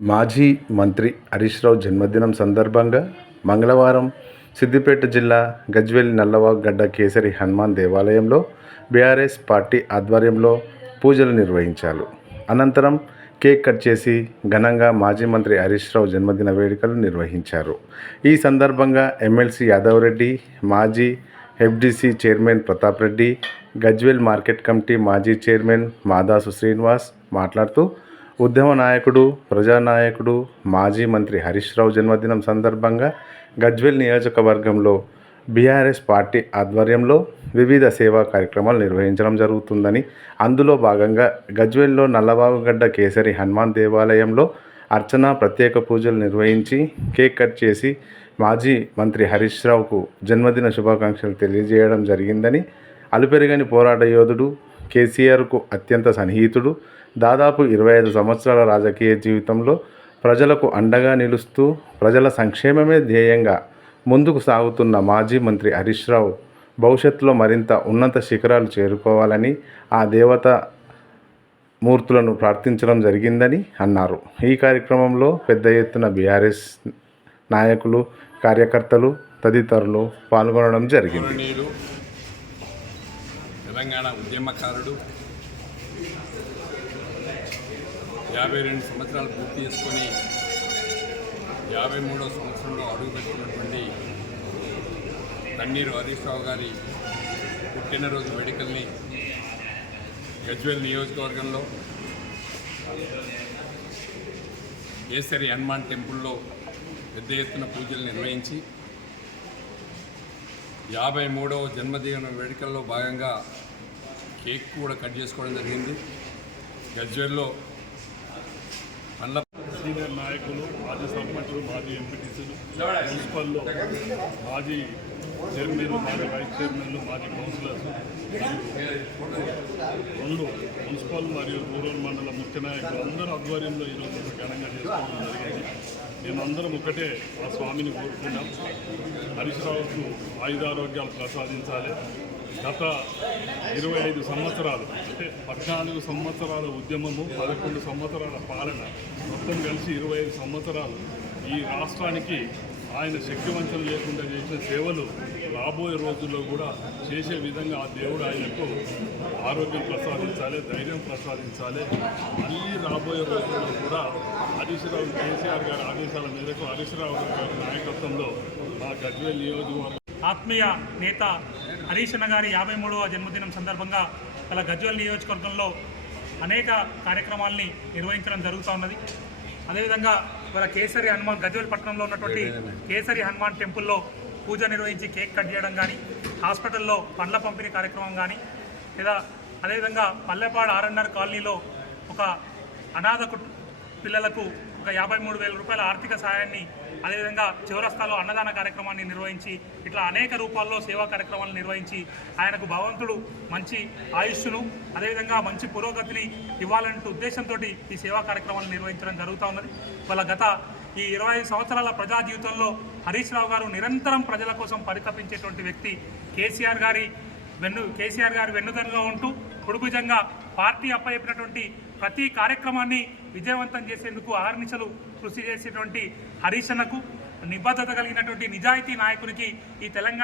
మాజీ మంత్రి హరీష్ రావు జన్మదినం సందర్భంగా మంగళవారం సిద్దిపేట జిల్లా గజ్వెల్ నల్లవాగడ్డ కేసరి హనుమాన్ దేవాలయంలో బీఆర్ఎస్ పార్టీ ఆధ్వర్యంలో పూజలు నిర్వహించారు. అనంతరం కేక్ కట్ చేసి ఘనంగా మాజీ మంత్రి హరీష్ రావు జన్మదిన వేడుకలు నిర్వహించారు. ఈ సందర్భంగా ఎమ్మెల్సీ యాదవ్ రెడ్డి మాజీ FDC chairman Pratap Reddy Gajwel market committee మాజీ చైర్మన్ మాదాసు శ్రీనివాస్ మాట్లాడుతూ ఉద్యమ నాయకుడు ప్రజానాయకుడు మాజీ మంత్రి హరీష్ రావు జన్మదినం సందర్భంగా గజ్వేల్ నియోజకవర్గంలో బీఆర్ఎస్ పార్టీ ఆధ్వర్యంలో వివిధ సేవా కార్యక్రమాలు నిర్వహించడం జరుగుతుందని అందులో భాగంగా గజ్వేల్లో నల్లబాబుగడ్డ కేసరి హనుమాన్ దేవాలయంలో అర్చన ప్రత్యేక పూజలు నిర్వహించి కేక్ కట్ చేసి మాజీ మంత్రి హరీష్ రావుకు జన్మదిన శుభాకాంక్షలు తెలియజేయడం జరిగిందని అలుపెరగని పోరాట యోధుడు కేసీఆర్కు అత్యంత సన్నిహితుడు. దాదాపు ఇరవై ఐదు సంవత్సరాల రాజకీయ జీవితంలో ప్రజలకు అండగా నిలుస్తూ ప్రజల సంక్షేమమే ధ్యేయంగా ముందుకు సాగుతున్న మాజీ మంత్రి హరీష్ రావు భవిష్యత్తులో మరింత ఉన్నత శిఖరాలు చేరుకోవాలని ఆ దేవత మూర్తులను ప్రార్థించడం జరిగిందని అన్నారు. ఈ కార్యక్రమంలో పెద్ద ఎత్తున బీఆర్ఎస్ నాయకులు కార్యకర్తలు తదితరులు పాల్గొనడం జరిగింది. తెలంగాణ ఉద్యమకారుడు. యాభై రెండు సంవత్సరాలు పూర్తి చేసుకొని యాభై మూడో సంవత్సరంలో అడుగుపెట్టినటువంటి తన్నీరు హరీష్ రావు గారి పుట్టినరోజు వేడుకల్ని గజ్వేల్ నియోజకవర్గంలో కేసరి హనుమాన్ టెంపుల్లో పెద్ద ఎత్తున పూజలు నిర్వహించి యాభై మూడవ జన్మదిన వేడుకల్లో భాగంగా కేక్ కూడా కట్ చేసుకోవడం జరిగింది. గజ్వేల్లో పండ్ల సీనియర్ నాయకులు మాజీ సర్పంచులు మాజీ ఎంపీటీసీలు మున్సిపల్లో మాజీ చైర్మన్లు మాజీ వైస్ చైర్మన్లు మాజీ కౌన్సిలర్స్ రెండు మున్సిపల్ మరియు రూరల్ మండల ముఖ్య నాయకులు అందరూ ఆధ్వర్యంలో ఈరోజు ఘనంగా చేసుకోవడం జరిగింది. మేమందరం ఒకటే ఆ స్వామిని కోరుకున్నాం. హరీష్ రావుకు ఆయుధారోగ్యాలు ప్రసాదించాలి. గత ఇరవై ఐదు సంవత్సరాలు అంటే పద్నాలుగు సంవత్సరాల ఉద్యమము పదకొండు సంవత్సరాల పాలన మొత్తం కలిసి ఇరవై ఐదు సంవత్సరాలు ఈ రాష్ట్రానికి ఆయన శక్తివంచన లేకుండా చేసిన సేవలు రాబోయే రోజుల్లో కూడా చేసే విధంగా ఆ దేవుడు ఆయనకు ఆరోగ్యం ప్రసాదించాలి ధైర్యం ప్రసాదించాలి. మళ్ళీ రాబోయే రోజుల్లో కూడా హరీష్రావు కేసీఆర్ గారి ఆదేశాల మేరకు హరీష్రావు గారి నాయకత్వంలో మా గజ్వేల్ నియోజకవర్గం ఆత్మీయ నేత హరీష్ అన్న గారి యాభై మూడవ జన్మదినం సందర్భంగా గల గజ్వల్ నియోజకవర్గంలో అనేక కార్యక్రమాల్ని నిర్వహించడం జరుగుతూ ఉన్నది. అదేవిధంగా ఇవాళ కేసరి హనుమాన్ గజ్వల్ పట్టణంలో ఉన్నటువంటి కేసరి హనుమాన్ టెంపుల్లో పూజ నిర్వహించి కేక్ కట్ చేయడం కానీ హాస్పిటల్లో పండ్ల పంపిణీ కార్యక్రమం కానీ లేదా అదేవిధంగా పల్లెపాడు ఆర్ఎన్ఆర్ కాలనీలో ఒక అనాథ పిల్లలకు ఒక యాభై మూడు వేల రూపాయల ఆర్థిక సహాయాన్ని అదేవిధంగా చివరస్తాలో అన్నదాన కార్యక్రమాన్ని నిర్వహించి ఇట్లా అనేక రూపాల్లో సేవా కార్యక్రమాలు నిర్వహించి ఆయనకు భగవంతుడు మంచి ఆయుష్ను అదేవిధంగా మంచి పురోగతిని ఇవ్వాలంటే ఉద్దేశంతో ఈ సేవా కార్యక్రమాలు నిర్వహించడం జరుగుతూ ఉన్నది. వాళ్ళ గత ఈ ఇరవై ఐదు సంవత్సరాల ప్రజా జీవితంలో హరీష్ రావు గారు నిరంతరం ప్రజల కోసం పరితపించేటువంటి వ్యక్తి కేసీఆర్ గారి వెన్ను కేసీఆర్ గారి వెన్నుదన్నుగా ఉంటూ పొడుగుజంగా పార్టీ అప్పచెప్పినటువంటి ప్రతి కార్యక్రమాన్ని విజయవంతం చేసేందుకు ఆహర్నిశలు కృషి చేసేటువంటి హరీష్ నిబద్ధత కలిగినటువంటి నిజాయితీ నాయకునికి ఈ తెలంగాణ